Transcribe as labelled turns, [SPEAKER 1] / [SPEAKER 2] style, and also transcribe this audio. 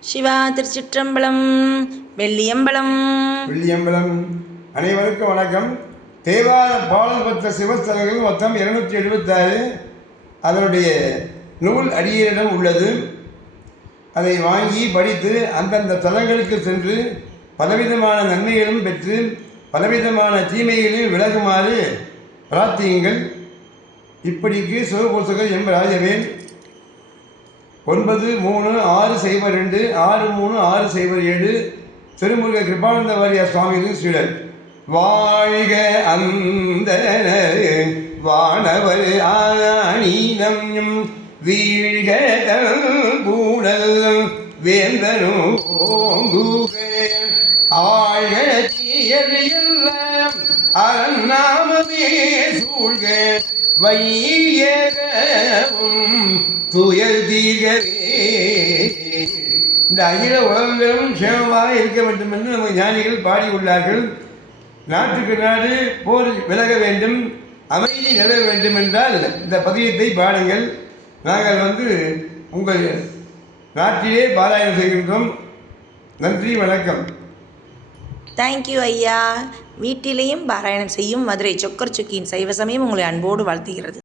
[SPEAKER 1] சிவா திருச்சிற்றம்பலம் வெள்ளியம்பலம்.
[SPEAKER 2] வெள்ளியம்பலம். அனைவருக்கும் வணக்கம். தேவார பாடல் பெற்ற சிவஸ்தலங்கள் மொத்தம் இருநூற்றி எழுபத்தாறு. அதனுடைய நூல் அடியரிடம் உள்ளது. அதை வாங்கி படித்து அந்தந்த தலங்களுக்கு சென்று பலவிதமான நன்மைகளும் பெற்று பலவிதமான தீமைகளில் விலகுமாறு பிரார்த்தியுங்கள். இப்படிக்கு சிவபூசகர் எம். ராஜவேன் ஒன்பது மூணு ஆறு சைபர் ரெண்டு ஆறு மூணு ஆறு சைபர் ஏழு. திருமுருக கிருபானந்த வாரியார் சுவாமிகளின் சீடர். வாழ்க அந்த வானவர் ஆணீனம் வீழ்க கூடல் வேந்தனும் ஓங்குக. ஆழ்க தீயறியெல்லாம் அறநாமமே சூழ்க வையேகவும் துயர் தீர்கவே இந்த அகில உலகங்களும் சேமமாக இருக்க வேண்டும் என்று நமது ஞானிகள் பாடியுள்ளார்கள். நாட்டுக்கு நாடு போர் விலக வேண்டும் அமைதி நிலவ வேண்டும் என்றால் இந்த பதியத்தை பாடுங்கள். நாங்கள் வந்து உங்கள் நாட்டிலே பாராயணம் செய்கின்றோம். நன்றி வணக்கம்.
[SPEAKER 1] தேங்க்யூ ஐயா. வீட்டிலேயும் பாராயணம் செய்யும் மதுரை சொக்கர் சுக்கியின் சைவ சமயம் உங்களை அன்போடு வாழ்த்துகிறது.